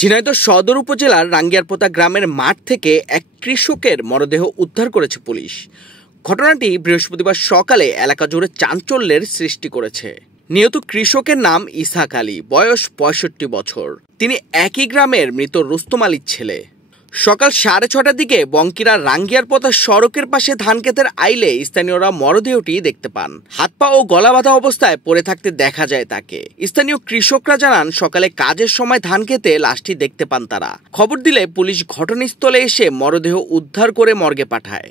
ঝিনাইদহ সদর উপজেলার রাঙ্গিয়ারপোতা গ্রামের মাঠ থেকে এক কৃষকের মরদেহ উদ্ধার করেছে পুলিশ। ঘটনাটি বৃহস্পতিবার সকালে এলাকা জুড়ে চাঞ্চল্যের সৃষ্টি করেছে। নিহত কৃষকের নাম ইসহাক আলী, বয়স ৬৫ বছর। তিনি একই গ্রামের মৃত রুস্তম আলীর ছেলে। সকাল ৬:৩০টার দিকে বঙ্কিরা রাঙ্গিয়ারপোতা সড়কের পাশে ধানক্ষেতের আইলে স্থানীয়রা মরদেহটি দেখতে পান। হাত পা ও গলা বাঁধা অবস্থায় পড়ে থাকতে দেখা যায় তাকে। স্থানীয় কৃষকরা জানান, সকালে কাজের সময় ধানক্ষেতে লাশটি দেখতে পান তারা। খবর দিলে পুলিশ ঘটনাস্থলে এসে মরদেহ উদ্ধার করে মর্গে পাঠায়।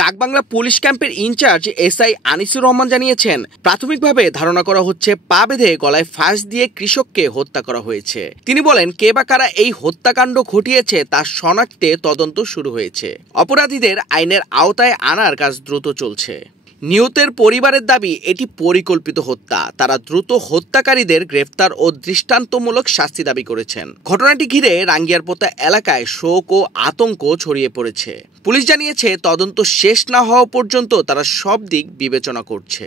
ডাকবাংলা পুলিশ ক্যাম্পের ইনচার্জ এসআই আনিসুর রহমান জানিয়েছেন, প্রাথমিকভাবে ধারণা করা হচ্ছে পা বেঁধে গলায় ফাঁস দিয়ে কৃষককে হত্যা করা হয়েছে। তিনি বলেন, কে বা কারা এই হত্যাকাণ্ড ঘটিয়েছে তা শনাক্তে তদন্ত শুরু হয়েছে। অপরাধীদের আইনের আওতায় আনার কাজ দ্রুত চলছে। নিহতের পরিবারের দাবি, এটি পরিকল্পিত হত্যা। তারা দ্রুত হত্যাকারীদের গ্রেফতার ও দৃষ্টান্তমূলক শাস্তি দাবি করেছেন। ঘটনাটি ঘিরে রাঙ্গিয়ারপোতা এলাকায় শোক ও আতঙ্ক ছড়িয়ে পড়েছে। পুলিশ জানিয়েছে, তদন্ত শেষ না হওয়া পর্যন্ত তারা সব দিক বিবেচনা করছে।